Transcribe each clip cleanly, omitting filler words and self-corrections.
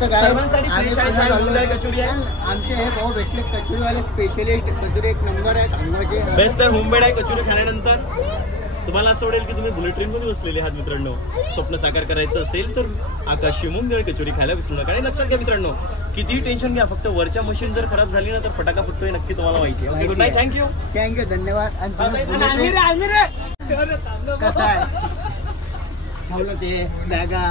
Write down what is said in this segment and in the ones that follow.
सर्वांसाठी फ्रेश आहे, छान मूग डाळ कचोरी आहे. आमचे हे भाऊ भेटले कचोरीवाले स्पेशलिस्ट. कचोरी एक नंबर आहे, थांबायचे बेस्ट आहे. होममेड आहे कचोरी खाल्यानंतर तुम्हाला असं वाटेल की तुम्ही बुलेट ट्रेन मध्ये बसलेले आहात. मित्रांनो, स्वप्न साकार करायचं असेल तर आकाशी मूग डाळ कचोरी खायला विसरू नका. आणि लक्षात घ्या मित्रांनो, कितीही टेन्शन घ्या, फक्त वरच्या मशीन जर खराब झाली ना तर फटाका फुटतोय नक्की तुम्हाला माहिती आहे. Good night, thank you. धन्यवाद. कसं आहे ठेवलं ते बॅगा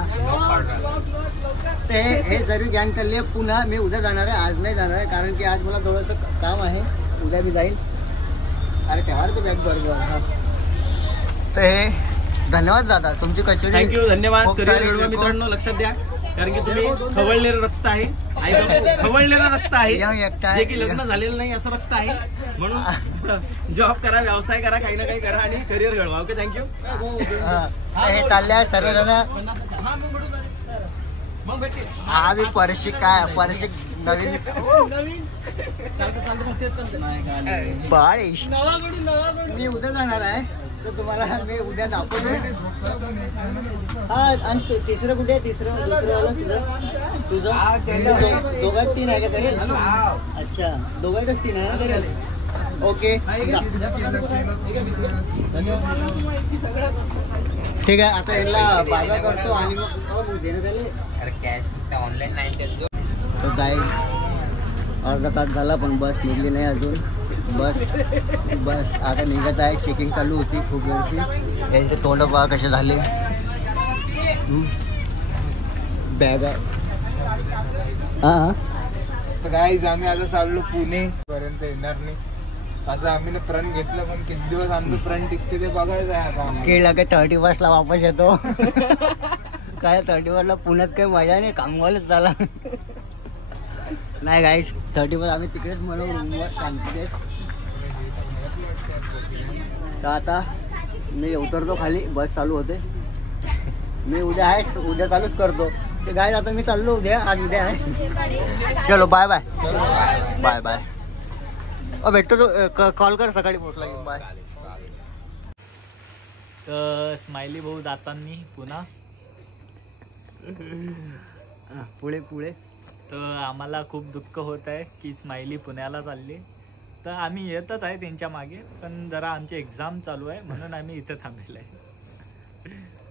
ते हे जरी ज्ञान करले. पुन्हा मी उद्या जाणार आहे, आज नाही जाणार आहे, कारण की आज मला थोडंसं काम आहे. उद्या मी जाईल. अरे ठेवा ते बॅग बरोबर. तर हे धन्यवाद दादा, तुमची कचोरी. थँक्यू, धन्यवाद. मित्रांनो लक्षात द्या, कारण की तुम्ही खवळलेलं रक्त आहे, आई बाबा खवळलेलं रक्त आहे, जे की लग्न झालेलं नाही असं रक्त आहे. म्हणून जॉब करा, व्यवसाय करा, काही ना काही करा आणि करिअर घडवा. Okay, thank you. हे चालले आहे सर्वजण. हा मी परशी काय परशी नवीन बाळेश मी उद्या जाणार आहे, तर तुम्हाला मी उद्या दाखवतो. हा, आणि तिसरं कुठे आहे? तिसरं तुझं दोघात 3 आहे का तरी? अच्छा, दोघातच 3 आहे ना तरी. ओके, ठीक आहे. आता याला बाजार करतो आणि मग कॅश ऑनलाईन नाही. तर काय अर्धा तास झाला पण बस निघली नाही अजून. बस आता निघत आहे. चेकिंग चालू होती खूप वेळची. यांचे तोंड पहा कसे झाले. बॅग आहे. हा, तर गाईज आम्ही आता चाललो पुणे पर्यंत. येणार नाही असं आम्ही प्रण घेतलं, पण किती दिवस आमचं प्रण टिकते ते बघायचं आहे. केलं की 31 ला वापस येतो. काय 31 ला पुण्यात काही मजा नाही, कामवालच झाला नाही. गाईज 31 आम्ही तिकडेच म्हणून रूमवर शांततेत. तर आता मी उतरतो खाली, बस चालू होते. मी उद्या आहे, उद्या चालूच करतो. ते गाईज आता मी चाललो उद्या, आज उद्या आहे. चलो बाय बाय बाय बाय. भेटतो तो, कॉल कर सकाळी पोहोचला की. बाय. तर स्माइली भाऊ जाताना पुन्हा पुढे पुढे. तर आम्हाला खूप दुःख होत आहे की स्माइली पुण्याला चालली. तर आम्ही येतच आहे त्यांच्या मागे, पण जरा आमची एक्झाम चालू आहे म्हणून आम्ही इथं थांबलेलं आहे.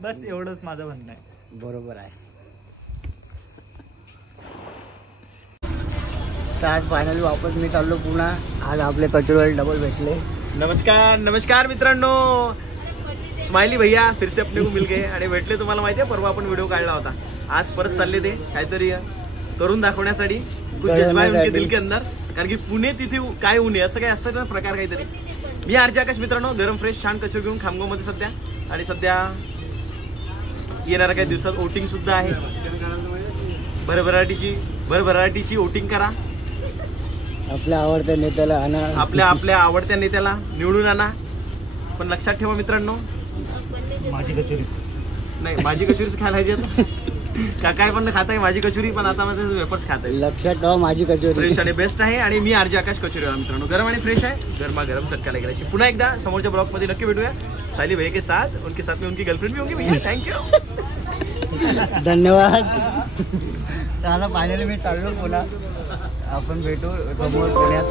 बस एवढंच माझं म्हणणं आहे. बरोबर आहे. तर आज फायनली वापस मी चाललो पुन्हा. आज आपले कचोरीवाले डबल भेटले. नमस्कार नमस्कार मित्रांनो, स्माइली भैया फिर से अपने को मिल गए आणि भेटले. तुम्हाला माहिती आहे परवा आपण व्हिडिओ काढला होता, आज परत चालले ते काहीतरी करून दाखवण्यासाठी. कुछ जज्बा है उनके दिल के अंदर, कारण की पुणे तिथे काय ऊन आहे असं काय असतं ना प्रकार काहीतरी. मी आरजे आकाश मित्रांनो, गरम फ्रेश छान कचोरी घेऊन खामगाव मध्ये सध्या. आणि सध्या येणाऱ्या काही दिवसात वोटिंग सुद्धा आहे. भरभराटीची वोटिंग करा. आपल्या आवडत्या नेत्याला आणा, आपल्या आवडत्या नेत्याला निवडून आणा. पण लक्षात ठेवा मित्रांनो, माझी कचोरी नाही, माझी कचोरीच खायला आता. काय पण खात आहे माझी कचोरी, पण आता माझं वेफर्स खात आहे. लक्षात ठेवा माझी कचोरी फ्रेश आणि बेस्ट आहे. आणि मी आरजे आकाश कचोरीवाला मित्रांनो, गरम आणि फ्रेश आहे, गरमा गरम सटकायला गेल्याची. पुन्हा एकदा समोरच्या ब्लॉग मध्ये नक्की भेटूया. सायली भैया के साथ, उनके साथ में उनकी गर्लफ्रेंड भी होंगी भैया. थँक्यू, धन्यवाद. चला फायनली मी चाललो पुन्हा. आपण भेटू समोर पुण्यात,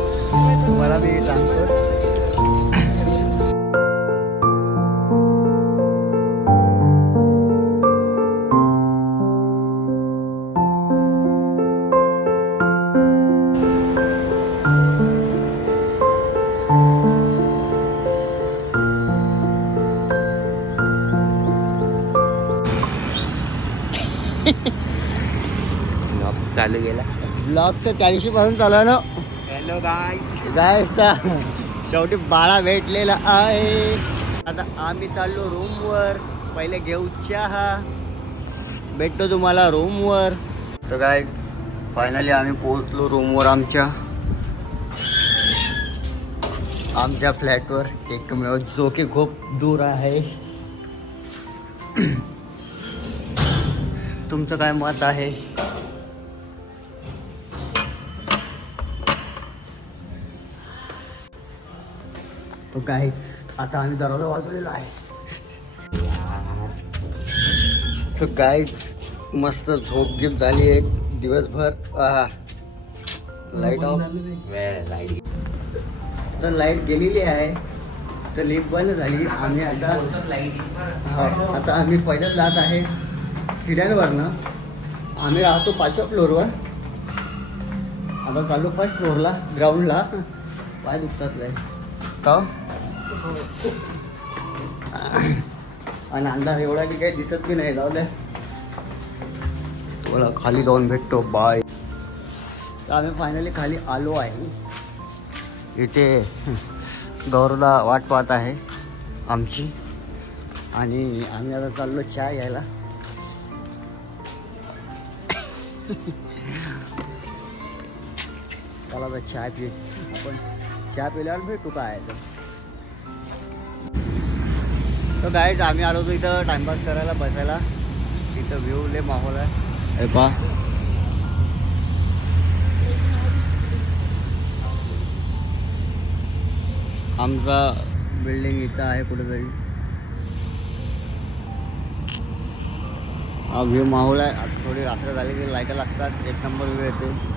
तुम्हाला मी सांगतो. चालू गेला ब्लॉगचं 40 पासून चालू ना. हॅलो गाईस, शेवटी बाळा भेटलेला आहे. आता आम्ही चाललो रूमवर. पहिले घेऊ चहा, भेटतो तुम्हाला रूमवर. तर गाईस फायनली आम्ही पोहोचलो रूमवर. आमच्या फ्लॅटवर एकमेव, जो की खूप दूर आहे. तुमचं काय मत आहे? तो काहीच. आता आम्ही दरवाजा वाजवलेला आहे. तो काहीच मस्त झोप गिप झाली. एक दिवसभर लाईट ऑफ तर लाईट गेलेली आहे तर लिफ्ट बंद झाली. आम्ही आता आम्ही पहिल्याच जात आहे सिड्यांवरनं. आम्ही राहतो 5व्या फ्लोअरवर. आता चालू फर्स्ट फ्लोअरला ग्राउंडला. पाय दुखतात लय का आणि अंधार एवढा की काही दिसत बी नाही. लावल्या तुम्हाला खाली जाऊन भेटतो. बाय. तर आम्ही फायनली खाली आलो आहे. इथे गौरवला वाट पाहत आहे आमची आणि आम्ही आता चाललो चहा घ्यायला. चला आता चहा पी. आपण चहा पिल्यावर भेटू काय तर काय. आम्ही आलो होतो इथं टाइमपास करायला बसायला. इथं व्ह्यू लय माहोल आहे. पा आमचा बिल्डिंग इथं आहे कुठेतरी. हा व्ह्यू माहोल आहे. आता थोडी रात्र झाली की लाईट लागतात. एक नंबर व्ह्यू येते.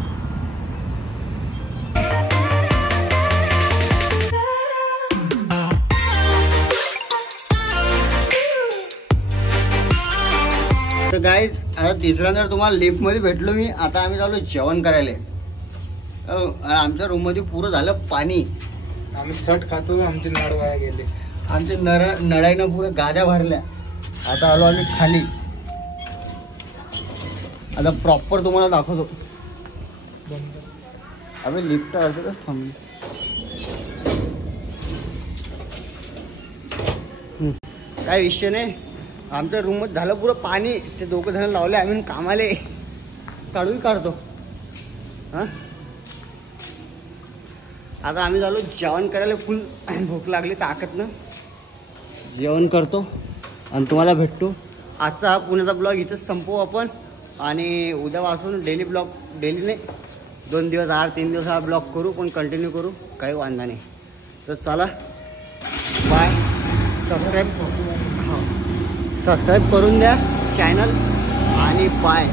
तर गाईज आता तिसऱ्यांदा तुम्हाला लिफ्टमध्ये भेटलो मी. आता आम्ही चालू जेवण करायला. आमच्या रूममध्ये पुरं झालं पाणी. आम्ही सट खातो. आमचे नळ वाया गेले. आमचे नळाईनं पुरं गाद्या भरल्या. आता आलो आम्ही खाली. आता प्रॉपर तुम्हाला दाखवतो. आम्ही लिफ्ट अर्धच थांबली. काय विषय नाही. आमच्या रूममध्ये झालं पुरं पाणी. ते दोघं जण लावले आम्ही कामाले काढून काढतो. हां आता आम्ही झालो जेवण करायला. फुल भूक लागली ताकदनं. जेवण करतो आणि तुम्हाला भेटतो. आजचा हा पुण्याचा ब्लॉग इथंच संपवू आपण. आणि उद्यापासून डेली ब्लॉग डेली नाही 2 दिवस 3 दिवस हा ब्लॉग करू पण कंटिन्यू करू. काही वांधा नाही. तर चला बाय. सबस्क्राईब करून द्या चॅनल आणि बाय.